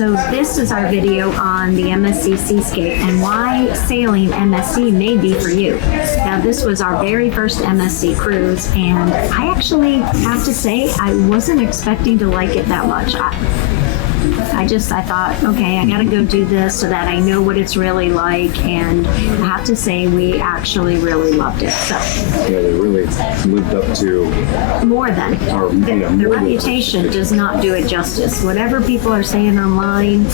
So this is our video on the MSC Seascape and why sailing MSC may be for you. Now this was our very first MSC cruise, and I actually have to say I wasn't expecting to like it that much. I thought, okay, I gotta go do this so that I know what it's really like, and I have to say we actually really loved it. So yeah, they really lived up to more than the reputation does not do it justice. Whatever people are saying online,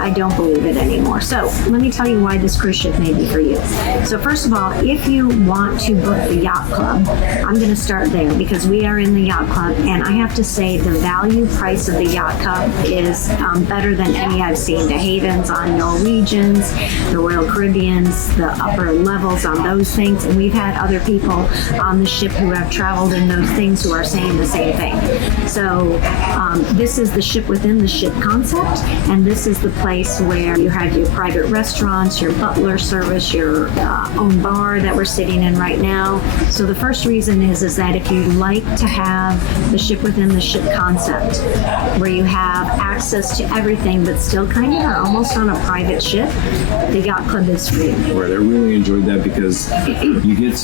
I don't believe it anymore. So let me tell you why this cruise ship may be for you. So first of all, if you want to book the Yacht Club, I'm going to start there because we are in the Yacht Club, and I have to say the value price of the Yacht Club is better than any I've seen. The Havens on Norwegians, the Royal Caribbeans, the upper levels on those things, and we've had other people on the ship who have traveled in those things who are saying the same thing. So this is the ship within the ship concept, and this is the place where you have your private restaurants, your butler service, your own bar that we're sitting in right now. So the first reason is that if you like to have the ship within the ship concept, where you have access to everything but still kind of are almost on a private ship, the Yacht Club is free. Right, I really enjoyed that because you get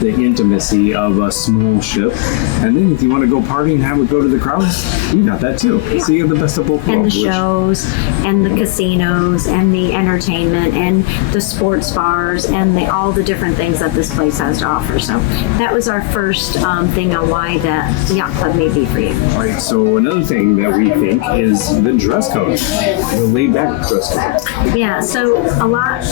the intimacy of a small ship, and then if you want to go party and have it go to the crowds, you got that too. Yeah. So you have the best of both worlds. And the shows, and the casinos, and the entertainment, and the sports bars, and all the different things that this place has to offer. So that was our first thing on why the Yacht Club may be for you. Right. So another thing that we think is the dress code, the laid-back dress code. Yeah. So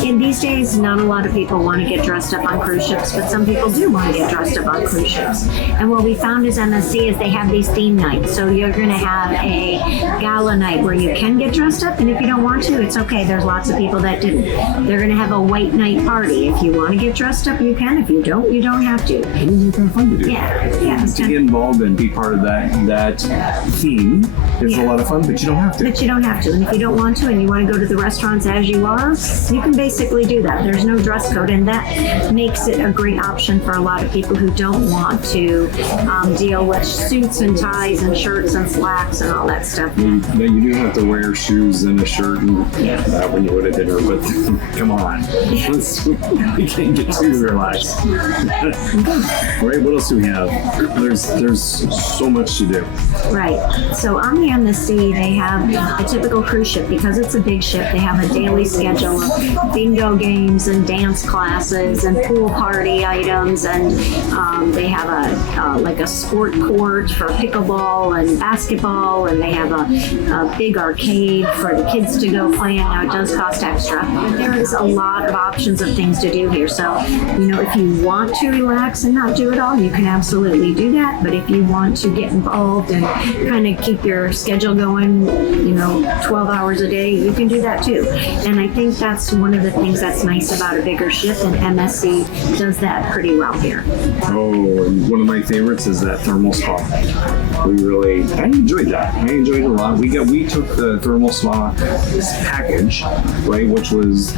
in these days, not a lot of people want to get dressed up on cruise ships, but some people do want to get dressed up on cruise ships. And what we found as MSC is they have these theme nights. So you're going to have a gala night where you can get dressed up, and if you don't want to, it's okay. There's lots of people that do. They're going to have a white night party. If you want to get dressed up, you can. If you don't, you don't have to. It is kind of fun to do. Yeah. To get involved and be part of that theme is a lot of fun, but you don't have to. But you don't have to. And if you don't want to and you want to go to the restaurants as you are, you can basically do that. There's no dress code, and that makes it a great option for a lot of people who don't want to deal with suits and ties and shirts and slacks and all that stuff. But you do have to wear shoes and a shirt and that when you go to dinner, but come on. You can't get too relaxed. Right, what else do we have? There's so much to do. Right. So on the MSC, they have a typical cruise ship. Because it's a big ship, they have a daily schedule of bingo games and dance classes and pool party items, and they have a sport court for pickleball and basketball, and they have a big arcade for the kids to go play in. Now it does cost extra. There is a lot of options of things to do here. So, if you want to relax and not do it all, you can absolutely do that. But if you want to get involved and kind of keep your schedule going, 12 hours a day, you can do that too. And I think that's one of the things that's nice about a bigger ship, and MSC does that pretty well here. Oh, and one of my favorites is that thermal spa. I enjoyed that. I enjoyed it a lot. We took the thermal spa package, right, which was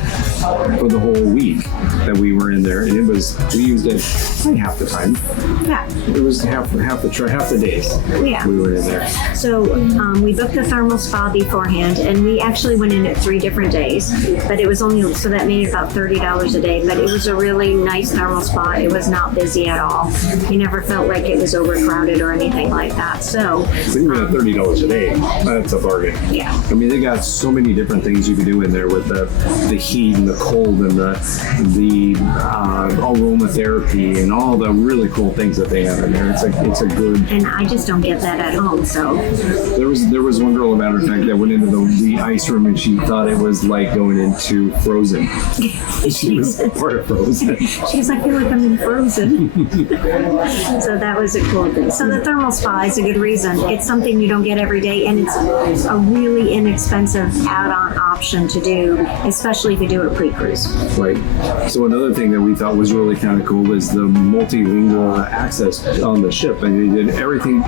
for the whole week that we were in there, and we used it half the time. Yeah. It was half the days. Yeah. We were in there. So we booked the thermal spa beforehand, and we actually went in at 3 different days, but it was only, so that made it about $30 a day, but it was a really nice thermal spa. It was not busy at all. You never felt like it was overcrowded or anything like that. So even at $30 a day, that's a bargain. Yeah. I mean, they got so many different things you can do in there with the heat and the cold and the aromatherapy and all the really cool things that they have in there. It's a good. And I just don't get that at home. So there was one girl, a matter of fact, that went into the ice room and she thought it was like going into Frozen. She was part of Frozen. She's like, I feel like I'm in Frozen. So that was a cool thing. So the thermal spa is a good reason. It's something you don't get every day, and it's a really inexpensive add-on option to do, especially if you do it pre-cruise. Right. So another thing that we thought was really kind of cool is the multilingual access on the ship, and they did everything.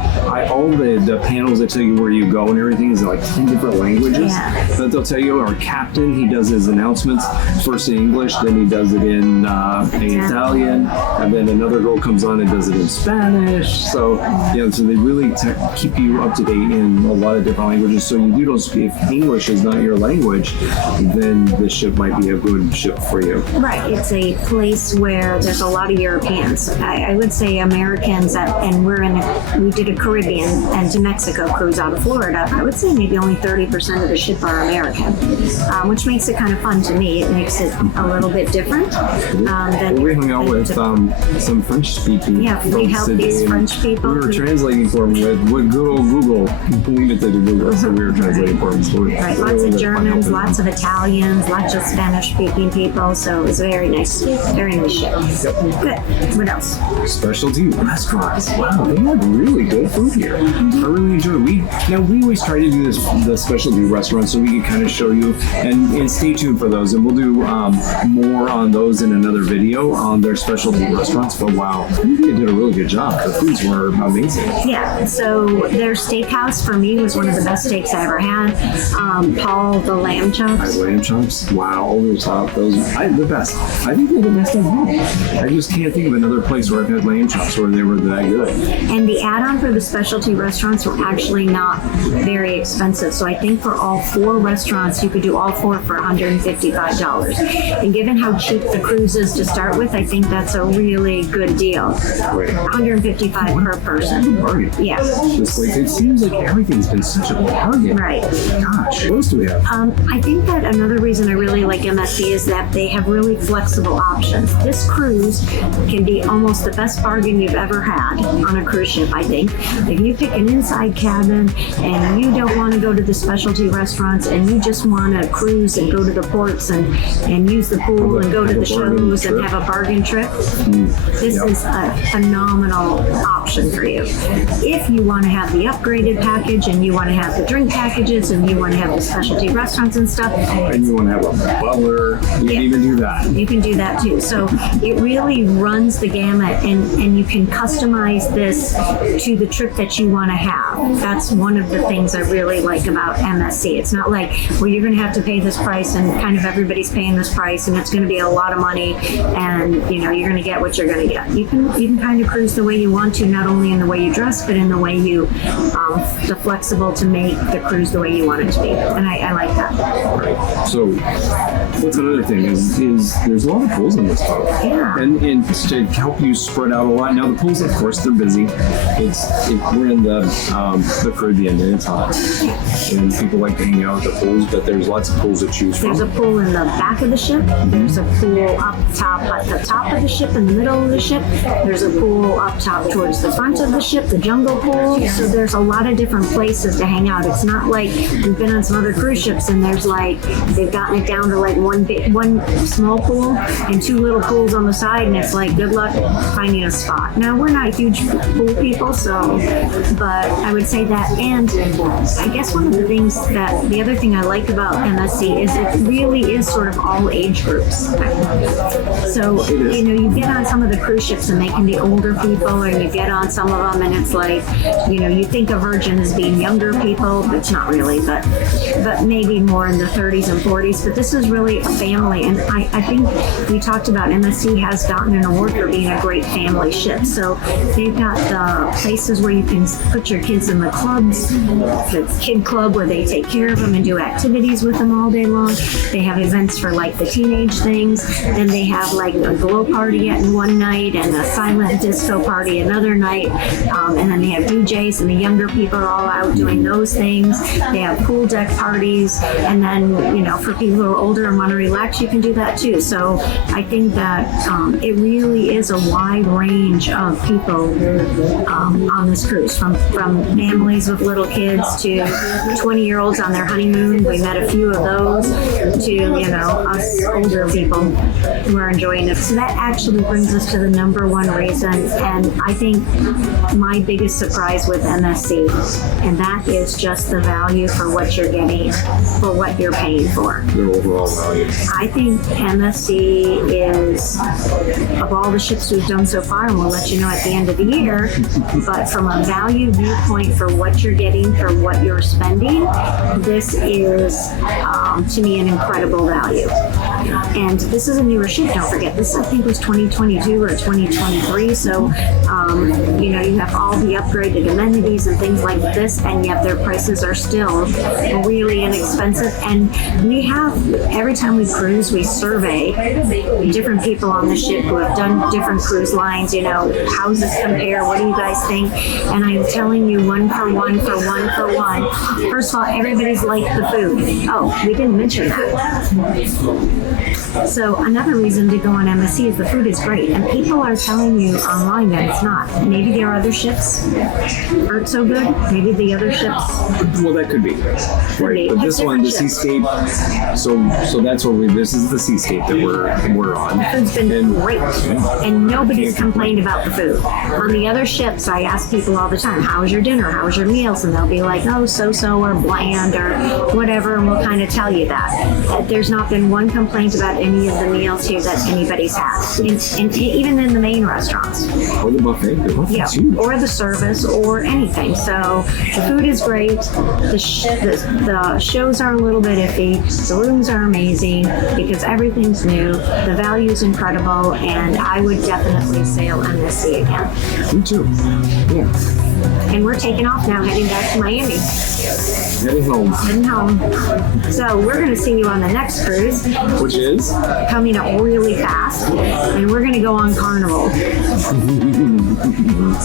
All the panels that tell you where you go and everything is like 10 different languages. Yeah. That they'll tell you. Our captain, he does his announcements first in English, then he does it in Italian, and then another girl comes on and does it in Spanish. So so they really keep you up to date in a lot of different languages. So you don't. If English is not your language, then this ship might be a good ship for you. Right. It's a place where there's a lot of Europeans. I would say Americans, and we did a Caribbean and to Mexico cruise out of Florida. I would say maybe only 30% of the ship are American, which makes it kind of fun to me. It makes it a little bit different. We hung out with some French-speaking. Yeah, we helped these French people. We were translating for them with good old Google. Leave it to Google, so we were translating for them. So right, lots of Germans, lots of Italians, lots of Spanish-speaking people. So it was very nice ship. Yep. Good. What else? Specialty restaurants. Wow, they have really good food here. I really enjoy it. We always try to do the specialty restaurants so we can kind of show you, and stay tuned for those, and we'll do more on those in another video on their specialty restaurants. But wow, they did a really good job. The foods were amazing. Yeah, so their steakhouse for me was one of the best steaks I ever had. Paul, the lamb chops. Lamb chops? Wow, over the top. Those the best. I think they're the best I've had. I just can't think of another place where I've had lamb chops where they were that good. And the add-on for the specialty restaurants were actually not very expensive. So I think for all 4 restaurants, you could do all 4 for $155. And given how cheap the cruise is to start with, I think that's a really good deal. Right. $155 per person. Bargain. Yeah. Just like it seems like everything's been such a bargain. Right. Gosh, what else do we have? I think that another reason I really like MSC is that they have really flexible options. This cruise can be almost the best bargain you've ever had on a cruise ship, I think. If you pick an inside cabin and you don't want to go to the specialty restaurants and you just want to cruise and go to the ports and use the pool and go to the shows and have a bargain trip, this is a phenomenal option for you. If you want to have the upgraded package and you want to have the drink packages and you want to have the specialty restaurants and stuff, and you want to have a butler, you can even do that. You can do that too. So it really runs the gamut, and you can customize this to the trip that you want to have. That's one of the things I really like about MSC. It's not like, well, you're going to have to pay this price and kind of everybody's paying this price and it's going to be a lot of money and you're going to get what you're going to get. You can kind of cruise the way you want to, not only in the way you dress, but in the way you, the flexible to make the cruise the way you want it to be. And I like that. Right. So what's another thing is there's a lot of pools in this boat. Yeah. And to help you spread out a lot. Now the pools, of course, they're busy. We're in the Caribbean and it's hot. And people like to hang out at the pools, but there's lots of pools to choose from. There's a pool in the back of the ship. There's a pool up top at the top of the ship, in the middle of the ship. There's a pool up top towards the front of the ship, the jungle pool. So there's a lot of different places to hang out. It's not like we've been on some other cruise ships and there's like, they've gotten it down to like one small pool and 2 little pools on the side, and it's like, good luck finding a spot. Now, we're not huge pool people, but I would say that, and I guess one of the things the other thing I like about MSC is it really is sort of all age groups. So, you get on some of the cruise ships and they can be older people, and you get on some of them and it's like, you think of Virgin as being younger people, but it's not really, but maybe more in the 30s and 40s. But this is really a family, and I think we talked about MSC has gotten an award for being a great family ship. So they've got the places where you can put your kids in the clubs, the kid club where they take care of them and do activities with them all day long. They have events for like the teenage things. Then they have like a glow party at one night and a silent disco party another night. And then they have DJs, and the younger people are all out doing those things. They have pool deck parties, and then for people who are older and want to relax, you can do that too. So I think that it really is a wide range of people on this cruise, from families with little kids to 20-year-olds on their honeymoon. We met a few of those, to us older people who are enjoying it. So that actually brings us to the number one reason, and I think my biggest surprise with MSC, and that is just the value for what you're getting right for what you're paying for. Their overall value. I think MSC is, of all the ships we've done so far, and we'll let you know at the end of the year, but from a value viewpoint for what you're getting for what you're spending, this is, to me, an incredible value. And this is a newer ship, don't forget. This, I think, was 2022 or 2023, so, you have all the upgraded amenities and things like this, and yet their prices are still really inexpensive. And we have, every time we cruise, we survey different people on the ship who have done different cruise lines, how's this compare, what do you guys think? And I'm telling you, one for one. First of all, everybody's liked the food. Oh, we didn't mention that. So another reason to go on MSC is the food is great, and people are telling you online that it's not. Maybe their other ships aren't so good. Maybe the other ships. Well, that could be. Right. But this one, the Seascape. So that's what this is the Seascape that we're on. The food's been great, and nobody's complained about the food. On the other ships, I ask people all the time, "How was your dinner? How was your meals?" And they'll be like, "Oh, so-so," or "bland," or whatever, and we'll kind of tell you that. There's not been one complaint about any of the meals here that anybody's had, and even in the main restaurants. Or the buffet. Yeah, or the service, or anything. So the food is great. The shows are a little bit iffy. The rooms are amazing because everything's new. The value is incredible, and I would definitely sail MSC again. Me too. Yeah. And we're taking off now, heading back to Miami. Heading home. So we're going to see you on the next cruise, which is coming up really fast, and we're going to go on Carnival.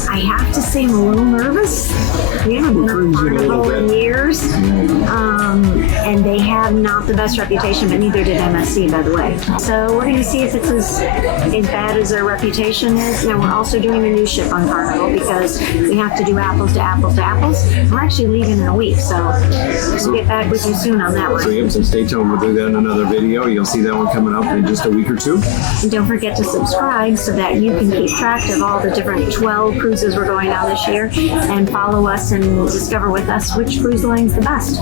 I have to say, I'm a little nervous. We haven't been on Carnival in years, and they have not the best reputation, but neither did MSC, by the way. So we're going to see if it's as bad as their reputation is. Now we're also doing a new ship on Carnival because we have to do apples to apples to apples. We're actually leaving in a week, so we'll get back with you soon on that one. So stay tuned. We'll do that in another video. You'll see that one coming up in just a week or two. And don't forget to subscribe so that you can keep track of all the different 12 cruises we're going on this year, and follow us and discover with us which cruise line's the best.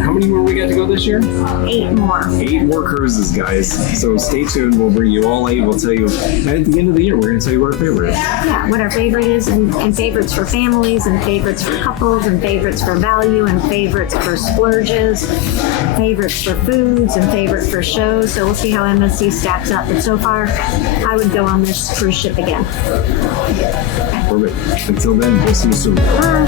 How many more we got to go this year? 8 more. 8 more cruises, guys. So stay tuned. We'll bring you all 8. We'll tell you at the end of the year. We're going to tell you what our favorite is. Yeah, what our favorite is, and favorites for families, and favorites for couples, and favorites for value, and favorites for splurges, favorites for foods, and favorites for shows. So we'll see how MSC stacks up. But so far, I would go on this cruise ship again. Perfect. Until then, we'll see you soon. Bye.